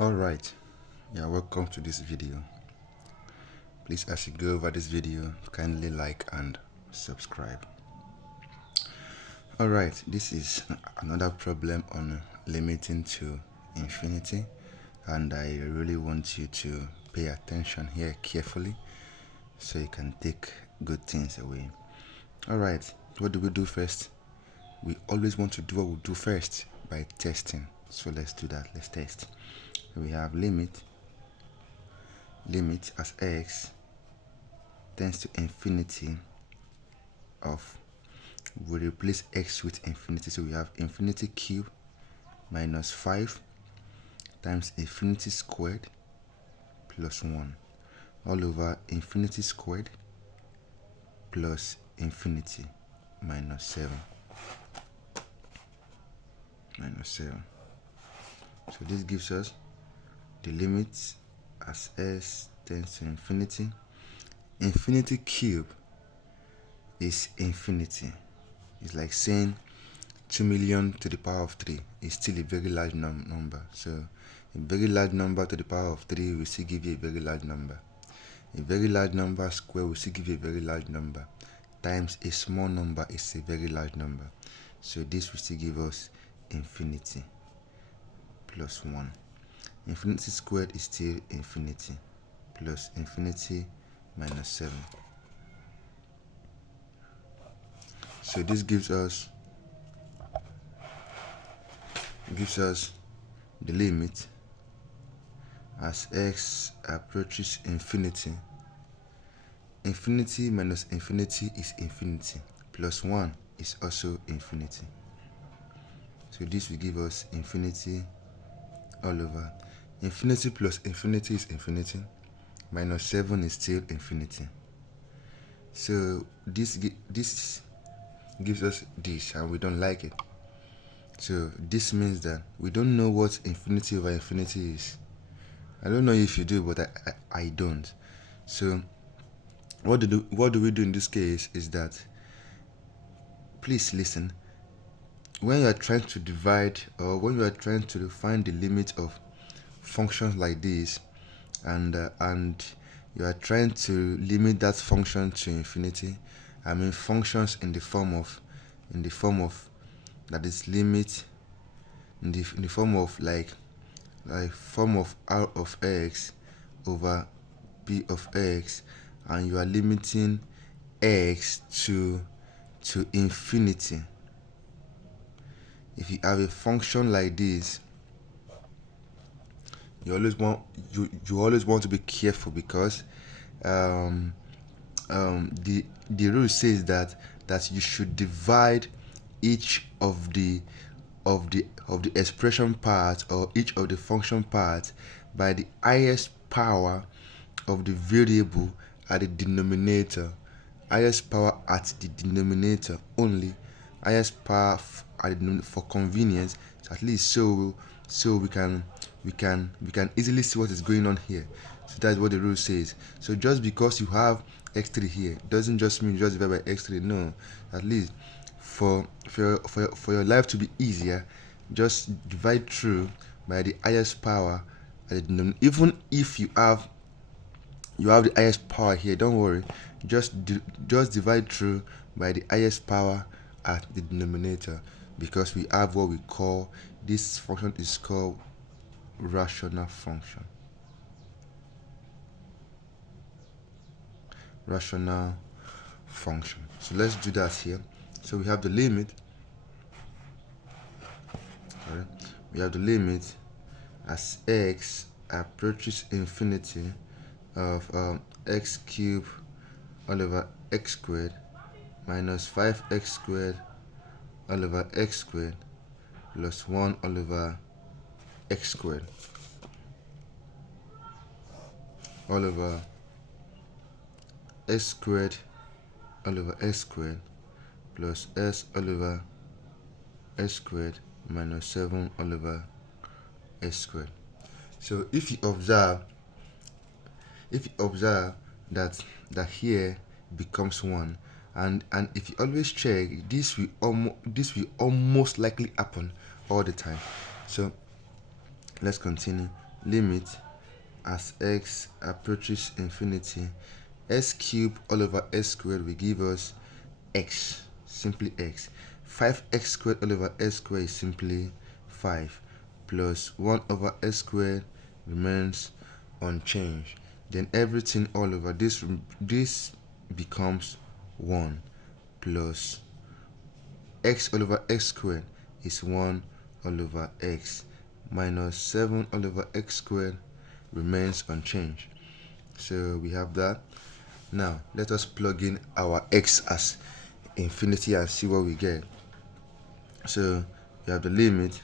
Alright, yeah, welcome to this video. Please, as you go over this video, kindly like and subscribe. Alright, this is another problem on limiting to infinity, and I really want you to pay attention here carefully so you can take good things away. Alright, what do we do first? We always want to do what we do first by testing. So let's do that. Let's test. We have limit as x tends to infinity of, we replace x with infinity, so we have infinity cube minus 5 times infinity squared plus 1 all over infinity squared plus infinity minus 7. So this gives us the limit as s tends to infinity. Infinity cube is infinity. It's like saying 2 million to the power of 3 is still a very large number. So a very large number to the power of 3 will still give you a very large number. A very large number square will still give you a very large number. Times a small number is a very large number. So this will still give us infinity plus 1. Infinity squared is still infinity plus infinity minus 7. So this gives us the limit as x approaches infinity. Infinity minus infinity is infinity, plus 1 is also infinity. So this will give us infinity all over. Infinity plus infinity is infinity, minus 7 is still infinity. So this gives us this, and we don't like it. So this means that we don't know what infinity over infinity is. I don't know if you do, but I don't. So what do we do in this case is that, please listen, when you are trying to divide, or when you are trying to find the limit of functions like this, and you are trying to limit that function to infinity, I mean functions in the form of that is limit in the form of like form of r of x over p of x, and you are limiting x to infinity. If you have a function like this, you always want to be careful, because the rule says that you should divide each of the expression part, or each of the function parts, by the highest power of the variable at the denominator. Highest power at the denominator only. Highest power for convenience, at least so we can easily see what is going on here. So that's what the rule says. So just because you have x3 here doesn't just mean you just divide by x3. No, at least for your life to be easier, just divide through by the highest power at the denominator. Even if you have the highest power here, don't worry, just divide through by the highest power at the denominator, because we have what we call, this function is called rational function. So let's do that here. So we have the limit. We have the limit as x approaches infinity of x cubed all over x squared minus 5x squared all over x squared plus 1 all over x squared all over x squared all over x squared plus s all over s squared minus 7 all over s squared. So if you observe that here becomes 1, and if you always check, this will almost likely happen all the time. So let's continue. limit as x approaches infinity, s cubed all over s squared will give us x, simply x. 5x squared all over s squared is simply 5, plus 1 over s squared remains unchanged. Then everything all over this becomes 1, plus x all over x squared is 1 all over x, minus 7 all over x squared remains unchanged. So we have that. Now let us plug in our x as infinity and see what we get. So we have the limit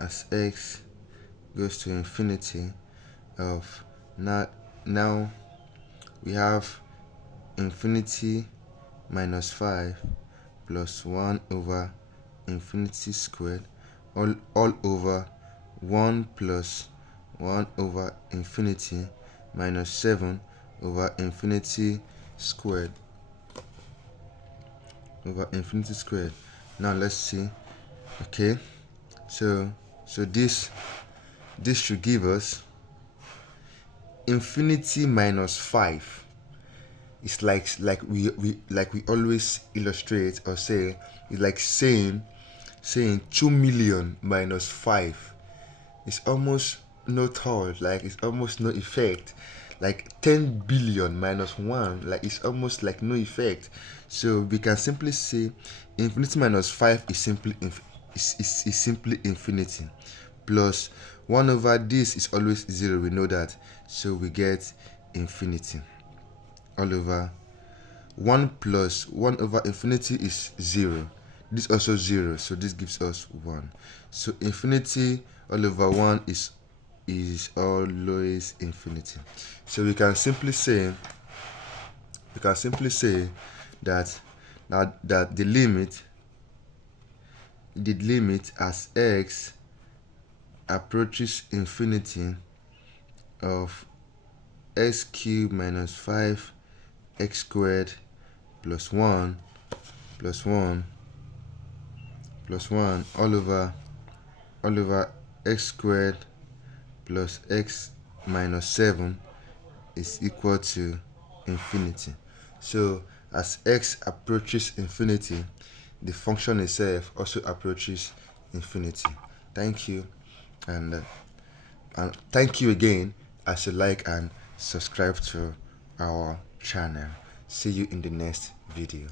as x goes to infinity of now we have infinity minus 5 plus 1 over infinity squared all over 1 plus 1 over infinity minus 7 over infinity squared over infinity squared. Now let's see. Okay, so this should give us infinity minus 5. It's like we always illustrate or say, it's like saying 2 million minus 5. It's almost no thought, like it's almost no effect. Like 10 billion minus 1, like it's almost like no effect. So we can simply say infinity minus 5 is simply simply infinity, plus 1 over this is always 0, we know that. So we get infinity all over 1 plus 1 over infinity is 0. This also 0, so this gives us 1. So infinity all over 1 is always infinity. So we can simply say that the limit as x approaches infinity of x cubed minus 5 x squared plus 1 all over x squared plus x minus 7 is equal to infinity. So as x approaches infinity, the function itself also approaches infinity. Thank you, and thank you again as you like and subscribe to our channel. See you in the next video.